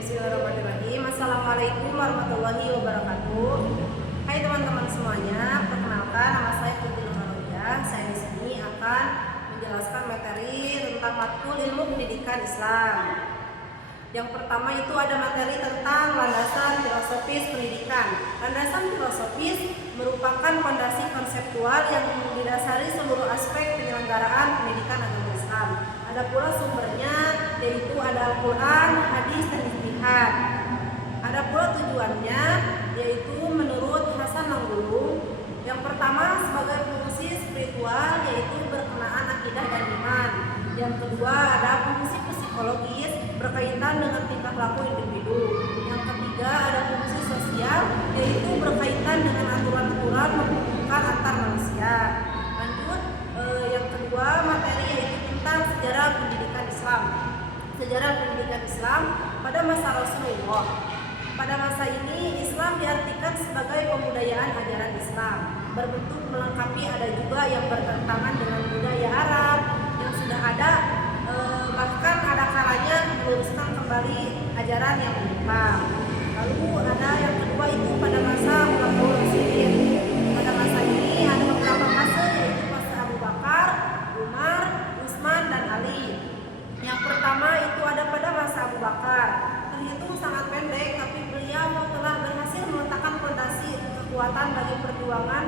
Bismillahirrahmanirrahim. Assalamualaikum warahmatullahi wabarakatuh. Hai teman-teman semuanya, perkenalkan nama saya Putri Nurhalidah. Saya di sini akan menjelaskan materi tentang matkul ilmu pendidikan Islam. Yang pertama itu ada materi tentang landasan filosofis pendidikan. Landasan filosofis merupakan fondasi konseptual yang didasari seluruh aspek penyelenggaraan pendidikan agama Islam. Ada pula sumbernya, yaitu ada Al-Quran, hadis, dan ijtihad. Ada pula tujuannya, yaitu menurut Hasan Nanggulung, yang pertama sebagai fungsi spiritual, yaitu berkenaan akidah dan iman. Yang kedua ada fungsi psikologis berkaitan dengan tingkah laku individu. Yang ketiga ada fungsi sosial, yaitu berkaitan dengan aturan-aturan menghubungkan antar manusia. Lanjut, yang kedua materi yaitu tentang sejarah pendidikan Islam. Sejarah pendidikan Islam pada masa Rasulullah. Pada masa ini Islam diartikan sebagai pembudayaan ajaran Islam, berbentuk melengkapi, ada juga yang bertentangan dengan budaya Arab yang sudah ada, bahkan ada kalanya meluruskan kembali ajaran yang menyimpang. Lalu ada yang kedua itu pada masa Khulafaur Rasyidin. Pada masa ini ada beberapa fase, yaitu fase Abu Bakar, Umar, Utsman, dan Ali. Yang pertama itu ada pada masa Abu Bakar. Terhitung sangat pendek, tapi beliau telah berhasil meletakkan fondasi kekuatan bagi perjuangan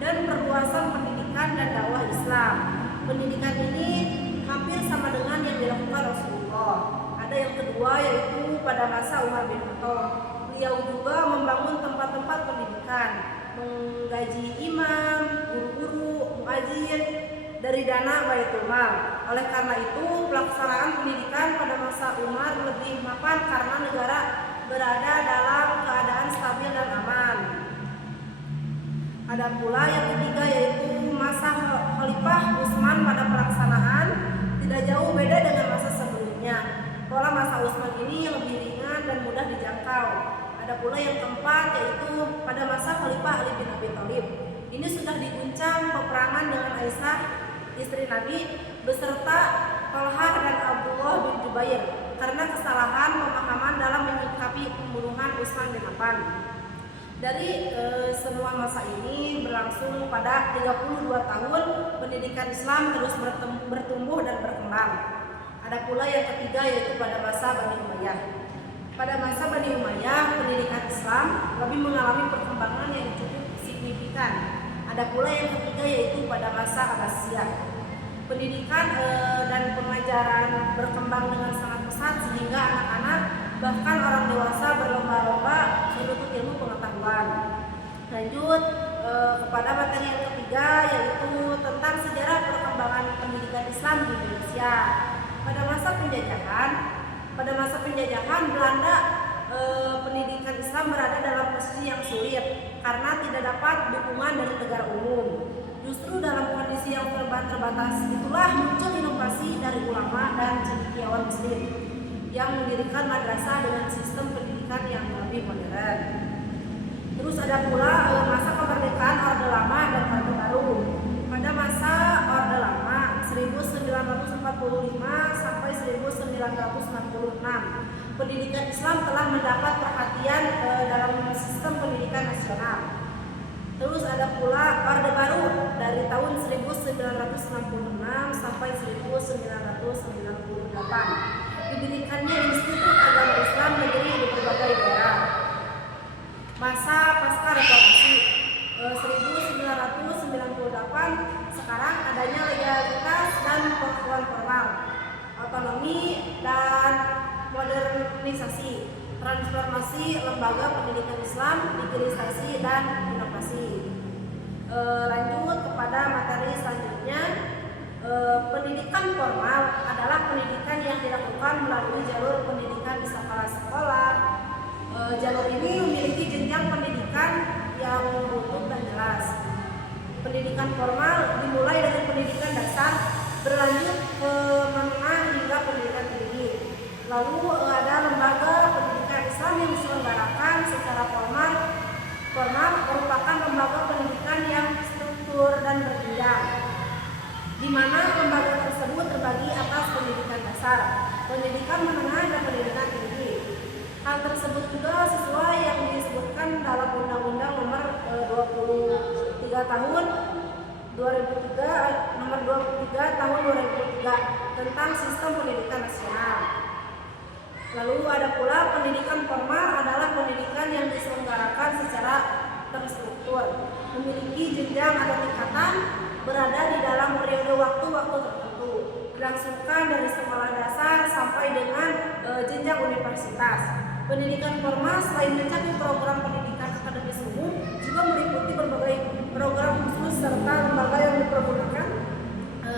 dan perluasan pendidikan dan dakwah Islam. Pendidikan ini hampir sama dengan yang dilakukan Rasulullah. Ada yang kedua yaitu pada masa Umar bin Khattab. Beliau juga membangun tempat-tempat pendidikan, menggaji imam, guru-guru, muadzin dari dana Baitul Mal. Oleh karena itu, pelaksanaan pendidikan pada masa Umar lebih mapan karena negara berada dalam keadaan stabil dan aman. Ada pula yang ketiga yaitu masa Khalifah Utsman. Pada pelaksanaan tidak jauh beda dengan masa sebelumnya. Pola masa Utsman ini lebih ringan dan mudah dijangkau. Ada pula yang keempat yaitu pada masa Khalifah Ali bin Abi Thalib. Ini sudah diguncang peperangan dengan Aisyah istri Nabi beserta Talhah dan Abdullah bin Jubair karena kesalahan pemahaman dalam menyikapi pembunuhan Utsman bin Affan. Dari semua masa ini berlangsung pada 32 tahun, pendidikan Islam terus bertumbuh dan berkembang. Ada pula yang ketiga yaitu pada masa Bani Umayyah. Pada masa Bani Umayyah, pendidikan Islam lebih mengalami perkembangan yang cukup signifikan. Ada pula yang ketiga yaitu pada masa Abbasiyah. Pendidikan dan pengajaran berkembang dengan sangat pesat sehingga anak-anak bahkan orang dewasa berlomba-lomba menuntut ilmu pengetahuan. Lanjut kepada materi yang ketiga yaitu tentang sejarah perkembangan pendidikan Islam di Indonesia. Pada masa penjajahan Belanda, pendidikan Islam berada dalam posisi yang sulit karena tidak dapat dukungan dari negara umum. Justru dalam kondisi yang terbatas itulah muncul inovasi dari ulama dan cendekiawan muslim yang mendirikan madrasah dengan sistem pendidikan yang lebih modern. Terus ada pula masa kemerdekaan Orde Lama dan Orde Baru. Pada masa Orde Lama 1945 sampai 1966, pendidikan Islam telah mendapat perhatian dalam sistem pendidikan nasional. Terus ada pula Orde Baru dari tahun 1966 sampai 1998. Didirikannya Institut Agama Islam Negeri di berbagai daerah. Masa pasca reformasi 1998, sekarang adanya legalitas dan pengakuan formal, otonomi dan modernisasi, transformasi lembaga pendidikan Islam, digitalisasi dan inovasi. Lanjut kepada materi selanjutnya. Pendidikan formal adalah pendidikan yang dilakukan melalui jalur pendidikan di sekolah-sekolah. Jalur ini memiliki jenjang pendidikan yang runtut dan jelas. Pendidikan formal dimulai dari pendidikan dasar, berlanjut ke menengah hingga pendidikan tinggi. Lalu ada lembaga pendidikan Islam yang diselenggarakan secara formal merupakan lembaga pendidikan yang struktur dan berjenjang, di mana lembaga tersebut terbagi atas pendidikan dasar, pendidikan menengah, dan pendidikan tinggi. Hal tersebut juga sesuai yang disebutkan dalam Undang-Undang Nomor 23 Tahun 2003 Nomor 23 Tahun 2003 tentang Sistem Pendidikan Nasional. Lalu ada pula pendidikan formal adalah pendidikan yang diselenggarakan secara terstruktur, memiliki jenjang atau tingkatan, berada di dalam periode waktu-waktu tertentu, dilangsungkan dari sekolah dasar sampai dengan jenjang universitas. Pendidikan formal selain mencakup program pendidikan akademis umum, juga meliputi berbagai program khusus serta lembaga yang dipergunakan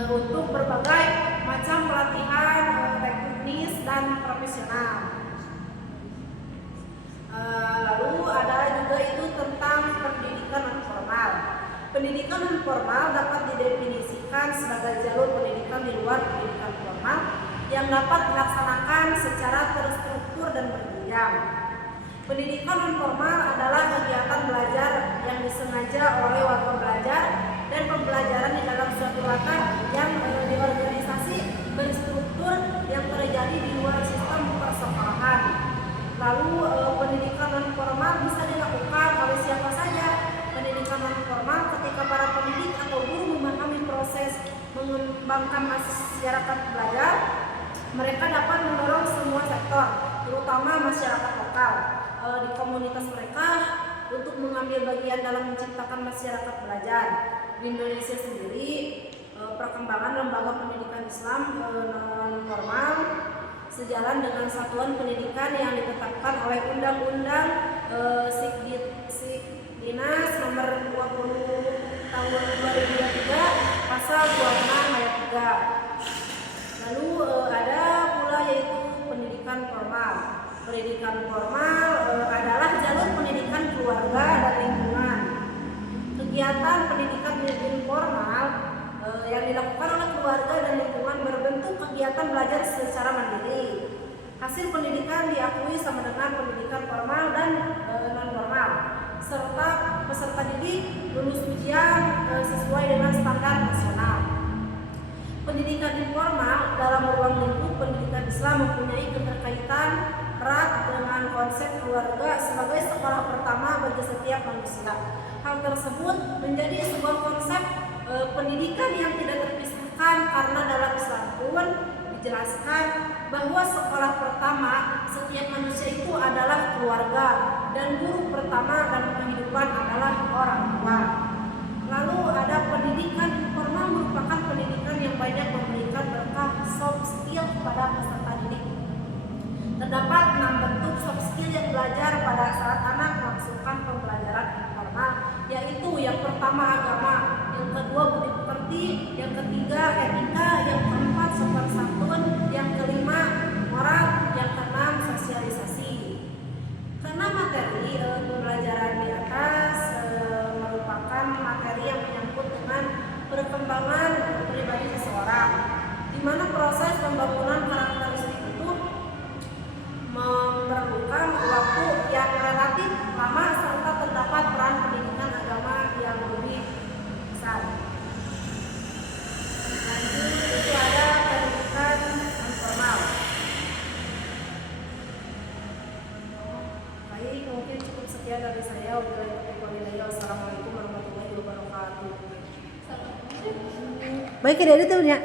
untuk berbagai macam pelatihan teknis dan profesional. Lalu ada juga itu tentang pendidikan non formal. Pendidikan non formal dapat didefinisikan sebagai jalur pendidikan di luar pendidikan formal yang dapat dilaksanakan secara terstruktur dan berjenjang. Pendidikan non formal adalah kegiatan belajar yang disengaja oleh warga belajar dan pembelajaran di dalam suatu latar yang diorganisasi berstruktur yang terjadi di luar sistem persekolahan. Lalu pendidikan non formal bisa dilakukan oleh siapa saja. Pendidikan non formal ketika para pendidik atau guru memahami proses mengembangkan masyarakat belajar, mereka dapat mendorong semua sektor, terutama masyarakat lokal di komunitas mereka untuk mengambil bagian dalam menciptakan masyarakat belajar. Di Indonesia sendiri, perkembangan lembaga pendidikan Islam non formal sejalan dengan satuan pendidikan yang ditetapkan oleh Undang-Undang Sikdinas Nomor 20 Tahun 2023 Pasal 26 Ayat 3. Lalu ada pula yaitu pendidikan formal. Pendidikan formal adalah jalur pendidikan keluarga dan lingkungan. Kegiatan pendidikan informal yang dilakukan oleh keluarga dan lingkungan berbentuk kegiatan belajar secara mandiri. Hasil pendidikan diakui sama dengan pendidikan formal dan non formal, serta peserta didik lulus ujian sesuai dengan standar nasional. Pendidikan informal dalam ruang lingkup pendidikan Islam mempunyai keterkaitan erat dengan konsep keluarga sebagai sekolah pertama bagi setiap manusia. Hal tersebut menjadi sebuah konsep pendidikan yang tidak terpisahkan karena dalam Islam pun dijelaskan bahwa sekolah pertama setiap manusia itu adalah keluarga dan guru pertama dan kehidupan adalah orang tua. Lalu ada pendidikan formal merupakan pendidikan yang banyak memberikan berkah soft skill kepada peserta didik. Terdapat 6 bentuk soft skill yang belajar pada saat anak melangsungkan pembelajaran informal, yaitu yang pertama agama, yang kedua budi pekerti, yang ketiga etika, yang keempat sopan santun, yang kelima moral, yang keenam sosialisasi. Karena materi pembelajaran di atas merupakan materi yang menyangkut dengan perkembangan pribadi seseorang, di mana proses pembangunan karakteristik itu memerlukan waktu yang relatif lama serta terdapat peran pendidikan agama yang lebih besar. Lanjut itu ada pendidikan non formal. Baik, mungkin cukup sekian dari saya. Wassalamualaikum warahmatullahi wabarakatuh. Baik, dari itu ya.